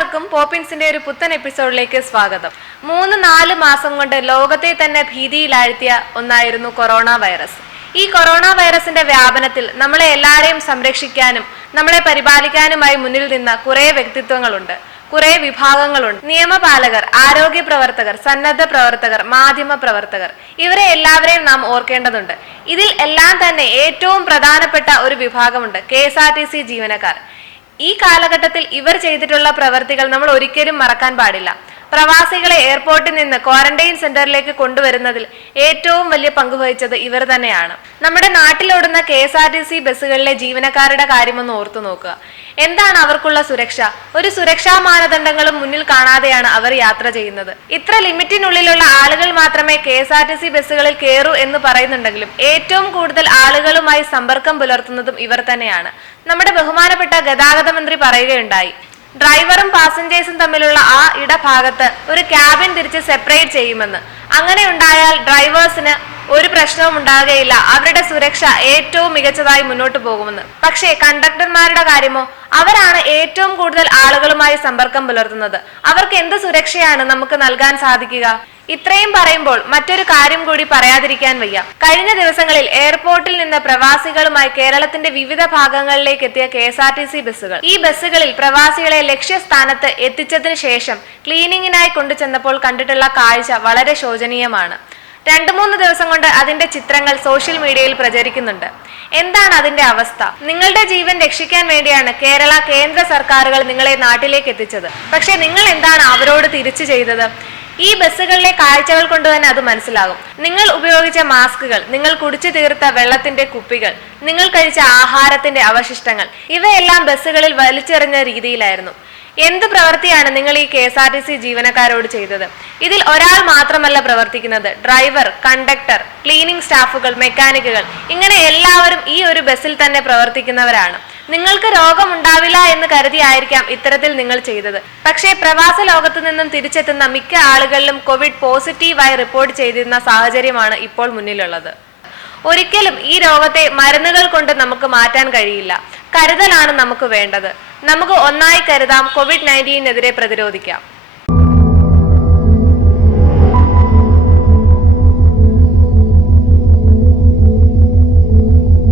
എല്ലാവർക്കും പോപ്പിൻസിന്റെ ഒരു പുത്തൻ എപ്പിസോഡിലേക്ക് സ്വാഗതം. 3-4 മാസം കൊണ്ട് ലോകത്തെ തന്നെ ഭീതിയിലാഴ്ത്തിയ ഒന്നായിരുന്നു കൊറോണ വൈറസ്. ഈ കൊറോണ വൈറസിന്റെ വ്യാപനത്തിൽ നമ്മളെ എല്ലാവരെയും സംരക്ഷിക്കാനും നമ്മളെ പരിപാലിക്കാനുമായി മുന്നിൽ നിന്ന കുറെ വ്യക്തിത്വങ്ങളുണ്ട്, കുറെ വിഭാഗങ്ങളുണ്ട്. നിയമപാലകർ, ആരോഗ്യ പ്രവർത്തകർ, സന്നദ്ധ പ്രവർത്തകർ, മാധ്യമ പ്രവർത്തകർ, ഇവരെ എല്ലാവരെയും നാം ഓർക്കേണ്ടതുണ്ട്. ഇതിൽ എല്ലാം തന്നെ ഏറ്റവും പ്രധാനപ്പെട്ട ഒരു വിഭാഗമുണ്ട്, KSRTC ജീവനക്കാർ. ഈ കാലഘട്ടത്തിൽ ഇവർ ചെയ്തിട്ടുള്ള പ്രവർത്തികൾ നമ്മൾ ഒരിക്കലും മറക്കാൻ പാടില്ല. പ്രവാസികളെ എയർപോർട്ടിൽ നിന്ന് ക്വാറന്റൈൻ സെന്ററിലേക്ക് കൊണ്ടുവരുന്നതിൽ ഏറ്റവും വലിയ പങ്കുവഹിച്ചത് ഇവർ തന്നെയാണ്. നമ്മുടെ നാട്ടിലോടുന്ന KSRTC ബസ്സുകളിലെ ജീവനക്കാരുടെ കാര്യമൊന്ന് ഓർത്തു നോക്കുക. എന്താണ് അവർക്കുള്ള സുരക്ഷ? ഒരു സുരക്ഷാ മാനദണ്ഡങ്ങളും മുന്നിൽ കാണാതെയാണ് അവർ യാത്ര ചെയ്യുന്നത്. ഇത്ര ലിമിറ്റിനുള്ളിലുള്ള ആളുകൾ മാത്രമേ KSRTC ബസ്സുകളിൽ കയറൂ എന്ന് പറയുന്നുണ്ടെങ്കിലും ഏറ്റവും കൂടുതൽ ആളുകളുമായി സമ്പർക്കം പുലർത്തുന്നതും ഇവർ തന്നെയാണ്. നമ്മുടെ ബഹുമാനപ്പെട്ട ഗതാഗത മന്ത്രി പറയുകയുണ്ടായി, ഡ്രൈവറും പാസഞ്ചേഴ്സും തമ്മിലുള്ള ആ ഇടഭാഗത്ത് ഒരു ക്യാബിൻ തിരിച്ച് സെപ്പറേറ്റ് ചെയ്യുമെന്ന്. അങ്ങനെ ഉണ്ടായാൽ ഡ്രൈവേഴ്സിന് ഒരു പ്രശ്നവും ഉണ്ടാകുകയില്ല, അവരുടെ സുരക്ഷ ഏറ്റവും മികച്ചതായി മുന്നോട്ട് പോകുമെന്ന്. പക്ഷേ കണ്ടക്ടർമാരുടെ കാര്യമോ? അവരാണ് ഏറ്റവും കൂടുതൽ ആളുകളുമായി സമ്പർക്കം പുലർത്തുന്നത്. അവർക്ക് എന്ത് സുരക്ഷയാണ് നമുക്ക് നൽകാൻ സാധിക്കുക? ഇത്രയും പറയുമ്പോൾ മറ്റൊരു കാര്യം കൂടി പറയാതിരിക്കാൻ വയ്യ. കഴിഞ്ഞ ദിവസങ്ങളിൽ എയർപോർട്ടിൽ നിന്ന് പ്രവാസികളുമായി കേരളത്തിന്റെ വിവിധ ഭാഗങ്ങളിലേക്ക് എത്തിയ KSRTC ബസ്സുകൾ. ഈ ബസ്സുകളിൽ പ്രവാസികളെ ലക്ഷ്യസ്ഥാനത്ത് എത്തിച്ചതിന് ശേഷം ക്ലീനിങ്ങിനായി കൊണ്ടുചെന്നപ്പോൾ കണ്ടിട്ടുള്ള കാഴ്ച വളരെ ശോചനീയമാണ്. 2-3 ദിവസം കൊണ്ട് അതിന്റെ ചിത്രങ്ങൾ സോഷ്യൽ മീഡിയയിൽ പ്രചരിക്കുന്നുണ്ട്. എന്താണ് അതിന്റെ അവസ്ഥ? നിങ്ങളുടെ ജീവൻ രക്ഷിക്കാൻ വേണ്ടിയാണ് കേന്ദ്ര സർക്കാരുകൾ നിങ്ങളെ നാട്ടിലേക്ക് എത്തിച്ചത്. പക്ഷെ നിങ്ങൾ എന്താണ് അവരോട് തിരിച്ചു ചെയ്തത്? ഈ ബസ്സുകളിലെ കാഴ്ചകൾ കൊണ്ട് തന്നെ അത് മനസ്സിലാകും. നിങ്ങൾ ഉപയോഗിച്ച മാസ്കുകൾ, നിങ്ങൾ കുടിച്ചു തീർത്ത വെള്ളത്തിന്റെ കുപ്പികൾ, നിങ്ങൾ കഴിച്ച ആഹാരത്തിന്റെ അവശിഷ്ടങ്ങൾ, ഇവയെല്ലാം ബസ്സുകളിൽ വലിച്ചെറിഞ്ഞ രീതിയിലായിരുന്നു. എന്ത് പ്രവൃത്തിയാണ് നിങ്ങൾ ഈ KSRTC ജീവനക്കാരോട് ചെയ്തത്? ഇതിൽ ഒരാൾ മാത്രമല്ല പ്രവർത്തിക്കുന്നത്. ഡ്രൈവർ, കണ്ടക്ടർ, ക്ലീനിങ് സ്റ്റാഫുകൾ, മെക്കാനിക്കുകൾ, ഇങ്ങനെ എല്ലാവരും ഈ ഒരു ബസ്സിൽ തന്നെ പ്രവർത്തിക്കുന്നവരാണ്. നിങ്ങൾക്ക് രോഗമുണ്ടാവില്ല എന്ന് കരുതിയായിരിക്കാം ഇത്തരത്തിൽ നിങ്ങൾ ചെയ്തത്. പക്ഷേ പ്രവാസ ലോകത്തു നിന്നും തിരിച്ചെത്തുന്ന മിക്ക ആളുകളിലും കോവിഡ് പോസിറ്റീവായി റിപ്പോർട്ട് ചെയ്തിരുന്ന സാഹചര്യമാണ് ഇപ്പോൾ മുന്നിലുള്ളത്. ഒരിക്കലും ഈ രോഗത്തെ മരുന്നുകൾ കൊണ്ട് നമുക്ക് മാറ്റാൻ കഴിയില്ല. കരുതലാണ് നമുക്ക് വേണ്ടത്. നമുക്ക് ഒന്നായി കരുതാം, COVID-19-നെതിരെ പ്രതിരോധിക്കാം.